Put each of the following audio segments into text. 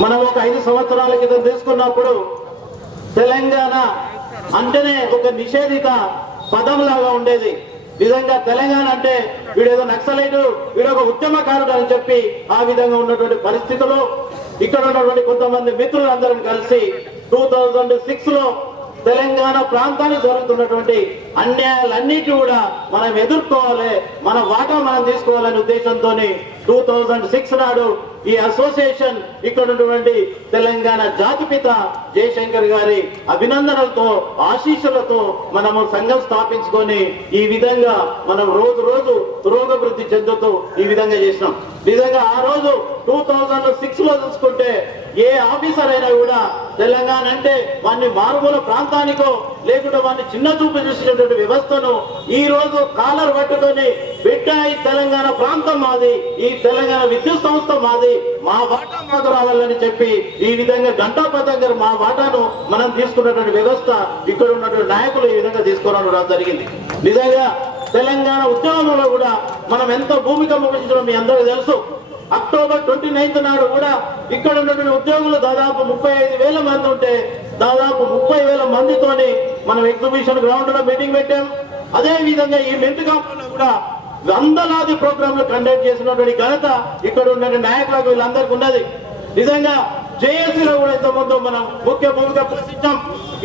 మనం ఒక 5 సంవత్సరాల క్రితం తీసుకున్నప్పుడు తెలంగాణ అంటేనే ఒక నిషేధిత పదంలాగా ఉండేది. నిజంగా తెలంగాణ అంటే వీడేదో నక్సలైటు, వీడొక ఉద్యమకారుడు అని చెప్పి ఆ విధంగా ఉన్నటువంటి పరిస్థితుల్లో ఇక్కడ ఉన్నటువంటి కొంతమంది మిత్రులందరం కలిసి 2006 లో తెలంగాణ ప్రాంతానికి జరుగుతున్నటువంటి అన్యాయాలన్నిటి కూడా మనం ఎదుర్కోవాలి, మన వాటా మనం తీసుకోవాలనే ఉద్దేశంతో 2006 నాడు ఈ అసోసియేషన్ ఇక్కడ ఉన్నటువంటి తెలంగాణ జాతిపిత జయశంకర్ గారి అభినందనలతో ఆశీస్సులతో మనము సంఘం స్థాపించుకొని ఈ విధంగా మనం రోజు రోజు పురోగవృద్ధి చెందుతూ ఈ విధంగా చేసినాం. నిజంగా ఆ రోజు 2006 లో చూసుకుంటే ఏ ఆఫీసర్ అయినా కూడా తెలంగాణ అంటే వాడిని మారుమూల ప్రాంతానికో లేకుంటే వాడిని చిన్న చూపు చూసినటువంటి వ్యవస్థను ఈ రోజు కాలర్ పట్టుకొని బిడ్డ ఈ తెలంగాణ ప్రాంతం మాది, ఈ తెలంగాణ విద్యుత్ సంస్థ మాది, మా వాటా మాకు రావాలని చెప్పి ఈ విధంగా గంటాపథంగా మా వాటాను మనం తీసుకున్నటువంటి వ్యవస్థ ఇక్కడ ఉన్నటువంటి నాయకులు ఈ విధంగా తీసుకురావడం జరిగింది. నిజంగా తెలంగాణ ఉద్యమంలో కూడా మనం ఎంతో భూమిక ముగించడం మీ అందరూ తెలుసు. అక్టోబర్ 29 నాడు కూడా ఇక్కడ ఉన్నటువంటి ఉద్యోగులు దాదాపు 35,000 మంది ఉంటే దాదాపు 30,000 మందితోని మనం ఎగ్జిబిషన్ గ్రౌండ్ లో మీటింగ్ పెట్టాం. అదే విధంగా ఈ మెంటుకాంపలో కూడా వందలాది ప్రోగ్రాంలు కండక్ట్ చేసినటువంటి ఘనత ఇక్కడ ఉన్న నాయకులకు వీళ్ళందరికీ ఉన్నది. నిజంగా జేఏసీలో కూడా ఇంతకుముందు మనం ముఖ్య భూమిక పోషించాం.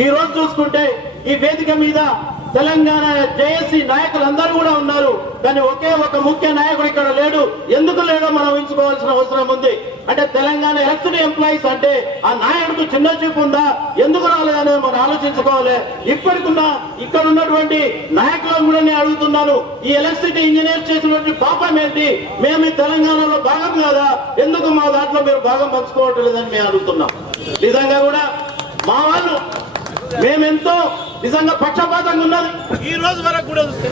ఈ రోజు చూసుకుంటే ఈ వేదిక మీద తెలంగాణ జేఏసీ నాయకులందరూ కూడా ఉన్నారు, కానీ ఒకే ఒక ముఖ్య నాయకుడు ఇక్కడ లేడు. ఎందుకు లేడో మనం ఊహించుకోవాల్సిన అవసరం ఉంది. అంటే తెలంగాణ ఎలక్టెడ్ ఎంప్లాయీస్ అంటే ఆ నాయకుడికి చిన్న చూపు ఉందా, ఎందుకు రాలేదని మనం ఆలోచించుకోవాలి. ఇప్పటికున్న ఇక్కడ ఉన్నటువంటి నాయకులను కూడా నేను అడుగుతున్నాను, ఈ ఎలక్ట్రిసిటీ ఇంజనీర్ చేసినటువంటి పాపం ఏంటి? మేము ఈ తెలంగాణలో భాగం కాదా, ఎందుకు మా దాంట్లో మీరు భాగం పంచుకోవట్లేదని మేము అడుగుతున్నాం. నిజంగా కూడా మా వాళ్ళు మేమెంతో నిజంగా పక్షపాతంగా ఉన్నది. ఈ రోజు వరకు కూడా చూస్తే